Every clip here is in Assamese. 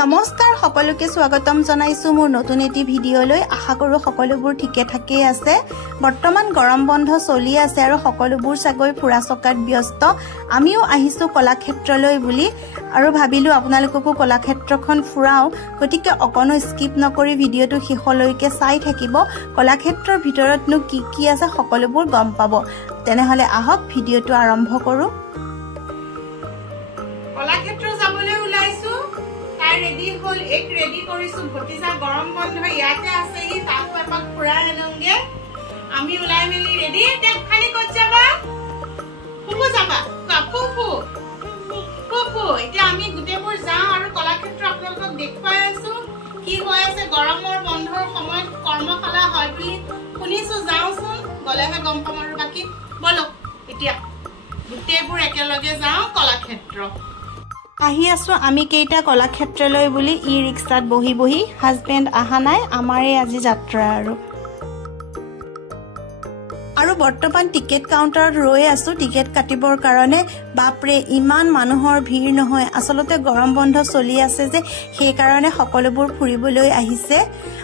নমস্কাৰ সকলোকে স্বাগতম জনাইছো মোৰ নতুন এটি ভিডিঅলৈ আশা কৰো সকলোবোৰ ঠিকে থাকে আছে বৰ্তমান গৰম বন্ধ চলি আছে আৰু সকলোবোৰ সাগৈ ফুৰা চকাত ব্যস্ত আমিও আহিছো কলাক্ষেত্ৰলৈ বুলি আৰু ভাবিলো আপোনালোককো কলাক্ষেত্ৰখন ফুৰাও গতিকে অকনো স্কিপ নকৰি ভিডিঅটো শেষলৈকে চাই থাকিব কলাক্ষেত্ৰৰ ভিতৰতনো কি আছে সকলোবোৰ গম পাব তেনেহলে আহক ভিডিঅটো আৰম্ভ কৰো কলাক্ষেত্ৰ যাবলৈ ওলাইছো তাই ৰেডি হল এক ৰেডি কৰিছো ভতিজা গৰম বন্ধ ইয়াতে আছে ই তাকো এপাক ফুৰাই আনংগে আমি ওলাই মেলি ৰেডি টেক খালি কত যাবা ফুফু যাবা ফুফু ফুফু এতিয়া আমি গুটেবোৰ যাওঁ আৰু কলাক্ষেত্ৰ আপোনালোকক দেখুৱাই আছো কি হৈ আছে গৰমৰ বন্ধৰ সময়ত কৰ্মশালা হয় বুলি শুনিছো যাওঁচোন গলেহে গম পাম আৰু বাকি বলো এতিয়া গুটেবোৰ একেলগে যাওঁ কলাক্ষেত্ৰ আহি আছো আমি কেইটা কলাক্ষেত্ৰলৈ বুলি ই ৰিক্সাত বহি হাজবেণ্ড আহা নাই আমাৰে আজি যাত্ৰা আৰু বৰ্তমান টিকেট কাউণ্টাৰত ৰৈ আছো টিকেট কাটিবৰ কাৰণে বাপৰে ইমান মানুহৰ ভিৰ নহয় আসলতে গৰম বন্ধ চলি আছে যে সেই কাৰণে সকলোবোৰ ফুৰিবলৈ আহিছে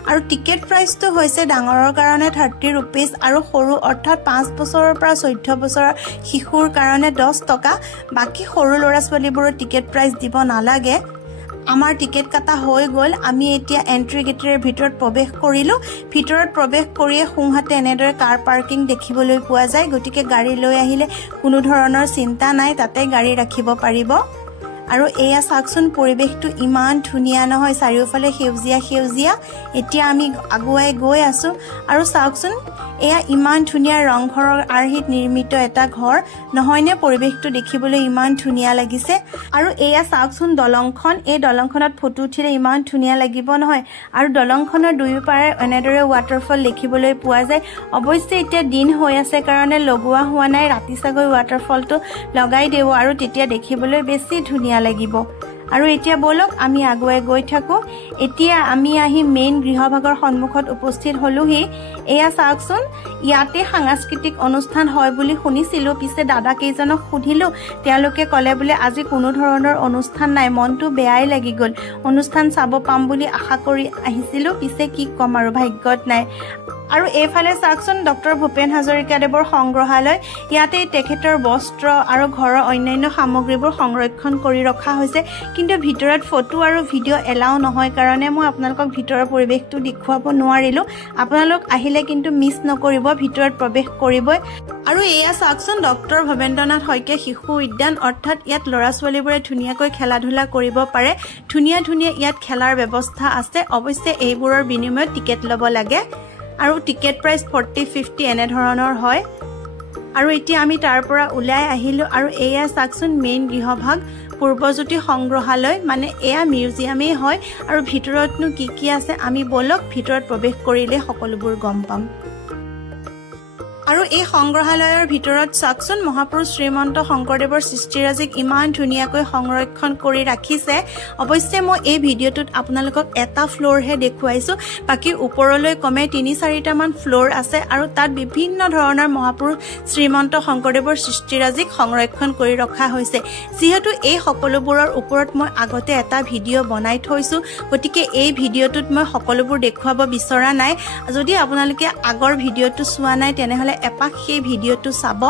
আৰু টিকেট প্ৰাইচটো হৈছে ডাঙৰৰ কাৰণে 30 रुपीस আৰু সৰু অৰ্থাৎ 5 বছৰৰ পৰা 14 বছৰৰ শিশুৰ কাৰণে 10 টকা বাকি সৰু লৰা ছোৱালীবোৰৰ টিকেট প্ৰাইচ দিব নালাগে আমাৰ টিকেট কাটা হৈ গল আমি এতিয়া এন্ট্ৰি গেটৰ ভিতৰত প্ৰৱেশ কৰিলো ভিতৰত প্ৰৱেশ কৰিয়ে খুঁহাতে এনেদৰে কাৰ পাৰ্কিং দেখিবলৈ পোৱা যায় গতিকে গাড়ী লৈ আহিলে কোনো ধৰণৰ চিন্তা নাই তাতে গাড়ী ৰাখিব পাৰিব আৰু এয়া সাকসুন পৰিবেশটো ইমান ধুনিয়া নহয় চাৰিওফালে সেউজিয়া এতিয়া আমি আগুৱাই গৈ আছো আৰু সাকসুন এয়া ইমান ধুনিয়া ৰংঘৰৰ আৰ্হিত নিৰ্মিত এটা ঘৰ নহয়নে পৰিবেশটো দেখিবলৈ ইমান ধুনিয়া লাগিছে আৰু এয়া সাকসুন দলংখন এই দলংখনত ফটো উঠিলে ইমান ধুনিয়া লাগিব নহয় আৰু দলংখনৰ দুয়োপাৰে এনেদৰে ৱাটাৰফল দেখিবলৈ পোৱা যায় অৱশ্যে এতিয়া দিন হৈ আছে কাৰণে লগোৱা হোৱা নাই ৰাতি সাগৈ ৱাটাৰফলটো লগাই দেব আৰু তেতিয়া দেখিবলৈ বেছি ধুনিয়া লাগিব আৰু এতিয়া বলক আমি আগুৱাই গৈ থাকো এতিয়া আমি আহি মেইন গৃহভাগৰ সন্মুখত উপস্থিত হলোহি এয়া সাকসুন ইয়াতে সাংস্কৃতিক অনুষ্ঠান হয় বুলি শুনিছিলো পিছে দাদা কেইজনক সুধিলো তেওঁলোকে কলে বুলে আজি কোনো ধৰণৰ অনুষ্ঠান নাই মনটো বেয়াই লাগি গল অনুষ্ঠান চাব পাম বুলি আশা কৰি আহিছিলো পিছে কি কম আৰু ভাগ্যত নাই আৰু এফালে সাকসুন ডক্টৰ ভূপেন হাজৰিকা দেৱৰ সংগ্ৰহালয় ইয়াতে তেখেতৰ বস্ত্ৰ আৰু ঘৰৰ অন্যান্য সামগ্ৰীবোৰ সংৰক্ষণ কৰি ৰখা হৈছে কিন্তু ভিতৰত ফটো আৰু ভিডিও এলাও নহয় কাৰণে মই আপোনালোকক ভিতৰৰ পৰিবেশটো দেখুৱাব নোৱাৰিলো আপোনালোক আহিলে কিন্তু মিছ নকৰিব ভিতৰত প্ৰৱেশ কৰিবই আৰু এয়া সাকসুন ডক্টৰ ভৱেন্দ্ৰনাথ শইকীয়া শিশু উদ্যান অৰ্থাৎ ইয়াত লৰা ছোৱালীবোৰে ধুনিয়াকৈ খেলা ধূলা কৰিব পাৰে ধুনিয়া ইয়াত খেলাৰ ব্যৱস্থা আছে অৱশ্যে এইবোৰৰ বিনিময়ত টিকেট ল'ব লাগে আৰু টিকেট প্ৰাইস 40-50 এনে ধৰণৰ হয় আৰু এতিয়া আমি তাৰ পৰা ওলাই আহিলো আৰু এয়া সাকসুন মেইন গৃহভাগ পূৰ্বজ্যোতি সংগ্ৰহালয় মানে এয়া মিউজিয়ামেই হয় আৰু ভিতৰতনো কি আছে আমি বলক ভিতৰত প্ৰৱেশ কৰিলে সকলোবোৰ গম পাম আৰু এই সংগ্ৰহালয়ৰ ভিতৰত সাকসুন মহাপুৰুষ শ্ৰীমন্ত শংকৰদেৱৰ সৃষ্টিৰাজিক ইমান ধুনিয়াকৈ সংৰক্ষণ কৰি ৰাখিছে অৱশ্যে মই এই ভিডিঅটোত আপোনালোকক এটা ফ্লোৰহে দেখুৱাইছো বাকি ওপৰলৈ কমে 3-4টা মান ফ্লোৰ আছে আৰু তাত বিভিন্ন ধৰণৰ মহাপুৰুষ শ্ৰীমন্ত শংকৰদেৱৰ সৃষ্টিৰাজিক সংৰক্ষণ কৰি ৰখা হৈছে যেহেতু এই সকলোবোৰৰ ওপৰত মই আগতে এটা ভিডিঅ' বনাই থৈছো গতিকে এই ভিডিঅ'টোত মই সকলোবোৰ দেখুৱাব বিচৰা নাই যদি আপোনালোকে আগৰ ভিডিঅ'টো চোৱা নাই তেনেহলে এপাক সেই ভিডিঅ'টো চাব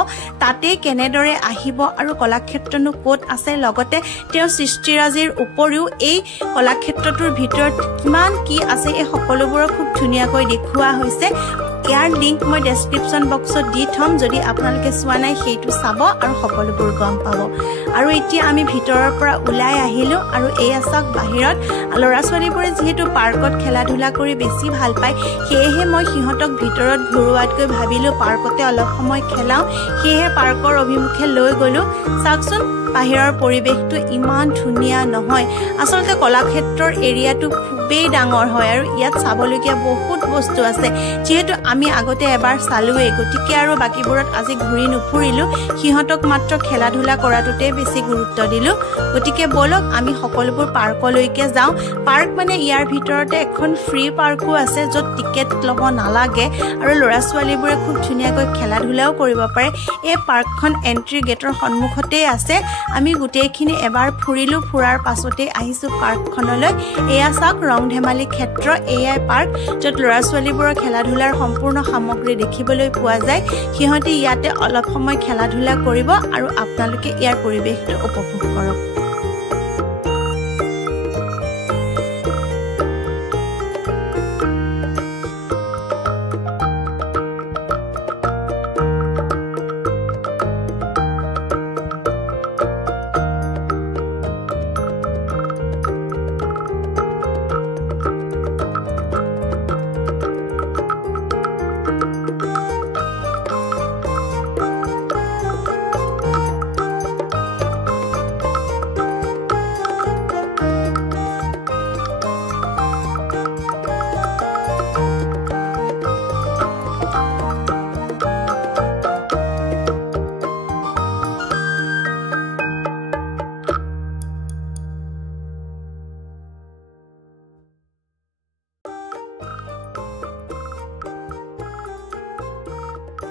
তাতে কেনেদৰে আহিব আৰু কলাক্ষেত্ৰনো ক'ত আছে লগতে তেওঁ সৃষ্টিৰাজিৰ উপৰিও এই কলাক্ষেত্ৰটোৰ ভিতৰত কিমান কি আছে এই সকলোবোৰ খুব ধুনিয়াকৈ দেখুওৱা হৈছে ইয়াৰ লিংক মই ডেসক্ৰিপচন বক্সত দি থম যদি আপোনালোকে চোৱা নাই সেইটো চাব আৰু সকলোবোৰ গম পাব আৰু এতিয়া আমি ভিতৰৰ পৰা ওলাই আহিলো আৰু এই আছক বাহিৰত লৰা ছোৱালীবোৰে যেহেতু পাৰ্কত খেলা ধূলা কৰি বেছি ভাল পায় সেয়েহে মই সিহঁতক ভিতৰত ঘূৰুৱাতকৈ ভাবিলো পাৰ্কতে অলপ সময় খেলাও সেয়েহে পাৰ্কৰ অভিমুখে লৈ গলো সাকসুন বাহিৰৰ পৰিবেশটো ইমান ধুনিয়া নহয় আসলতে কলাক্ষেত্ৰৰ এৰিয়াটো খুবেই ডাঙৰ হয় আৰু ইয়াত চাবলগীয়া বহুত বস্তু আছে যেহেতু আমি আগতে এবাৰ চালোৱে গতিকে আৰু বাকিবোৰত আজি ঘূৰি নুফুৰিলো সিহঁতক মাত্ৰ খেলা ধূলা কৰাটোতে বেছি গুৰুত্ব দিলো গতিকে বলক আমি সকলোবোৰ পাৰ্কলৈকে যাওঁ পাৰ্ক মানে ইয়াৰ ভিতৰতে এখন ফ্ৰী পাৰ্কো আছে য'ত টিকেট ল'ব নালাগে আৰু লৰা ছোৱালীবোৰে খুব ধুনিয়াকৈ খেলা ধূলাও কৰিব পাৰে এই পাৰ্কখন এন্ট্ৰি গেটৰ সন্মুখতে আছে আমি গোটেইখিনি এবাৰ ফুৰিলো ফুৰাৰ পাছতে আহিছো পাৰ্কখনলৈ এয়া চাওক ৰং ধেমালি ক্ষেত্ৰ এয়াই পাৰ্ক য'ত ল'ৰা ছোৱালীবোৰৰ খেলা ধূলাৰ সম্পূৰ্ণ সামগ্ৰী দেখিবলৈ পোৱা যায় সিহঁতে ইয়াতে অলপ সময় খেলা ধূলা কৰিব আৰু আপোনালোকে ইয়াৰ পৰিৱেশটো উপভোগ কৰক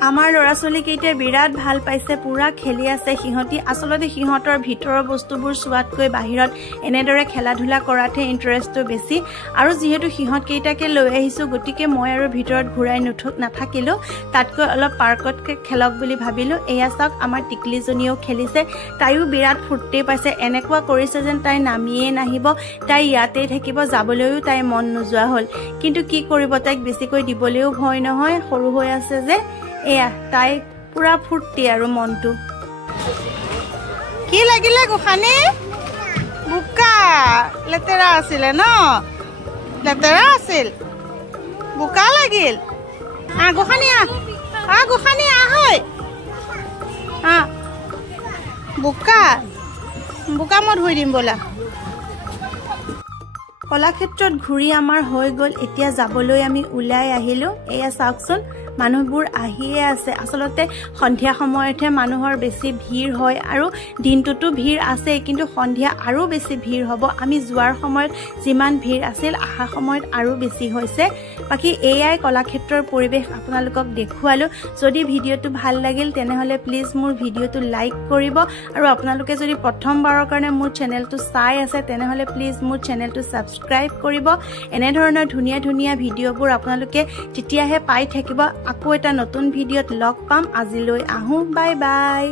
আমাৰ ল'ৰা ছোৱালী কেইটা বিৰাট ভাল পাইছে পুৰা খেলি আছে সিহঁতি আসলতে সিহঁতৰ ভিতৰৰ বস্তুবোৰ চোৱাতকৈ বাহিৰত এনেদৰে খেলা ধূলা কৰাতে ইন্টাৰেষ্টটো বেছি আৰু যেহেতু সিহঁত কেইটাকে লৈ আহিছো গতিকে মই আৰু ভিতৰত ঘূৰাই নাথাকিলো তাতকৈ অলপ পাৰ্কত খেলক বুলি ভাবিলো এয়া চাওক আমাৰ টিকলিজনীও খেলিছে তাইও বিৰাট ফুৰ্তি পাইছে এনেকুৱা কৰিছে যেন তাই নামিয়ে নাহিব তাই ইয়াতে থাকিব যাবলৈও তাই মন নোযোৱা হ'ল কিন্তু কি কৰিব তাইক বেছিকৈ দিবলৈও ভয় নহয় সৰু হৈ আছে যে এয়া তাই পুৰা ফুৰ্তি আৰু মনটো কি লাগিলে গোখানী বুকা লেতেৰা আছিল ন লেতেৰা আছিল বুকা লাগিল গোখানী গোখানী হয় বুকা বুকা মই ধুই দিম বলা কলাক্ষেত্ৰত ঘূৰি আমাৰ হৈ গ'ল এতিয়া যাবলৈ আমি ওলাই আহিলো এয়া চাওকচোন মানুহবোৰ আহিয়ে আছে আসলতে সন্ধিয়া সময়তে মানুহৰ বেছি ভিৰ হয় আৰু দিনটোতো ভিৰ আছে কিন্তু সন্ধিয়া আৰু বেছি ভিৰ হ'ব আমি যোৱাৰ সময়ত যিমান ভিৰ আছিল আহা সময়ত আৰু বেছি হৈছে বাকি এয়াই কলাক্ষেত্ৰৰ পৰিৱেশ আপোনালোকক দেখুৱালো যদি ভিডিঅ'টো ভাল লাগিল তেনেহলে প্লিজ মোৰ ভিডিঅ'টো লাইক কৰিব আৰু আপোনালোকে যদি প্ৰথমবাৰৰ কাৰণে মোৰ চেনেলটো চাই আছে তেনেহলে প্লিজ মোৰ চেনেলটো সাবস্ক্ৰাইব কৰিব এনে ধৰণৰ ধুনীয়া ধুনীয়া ভিডিঅ'বোৰ আপোনালোকে তেতিয়াহে পাই থাকিব আকৌ এটা নতুন ভিডিঅ'ত লগ পাম আজিলৈ আহো বাই বাই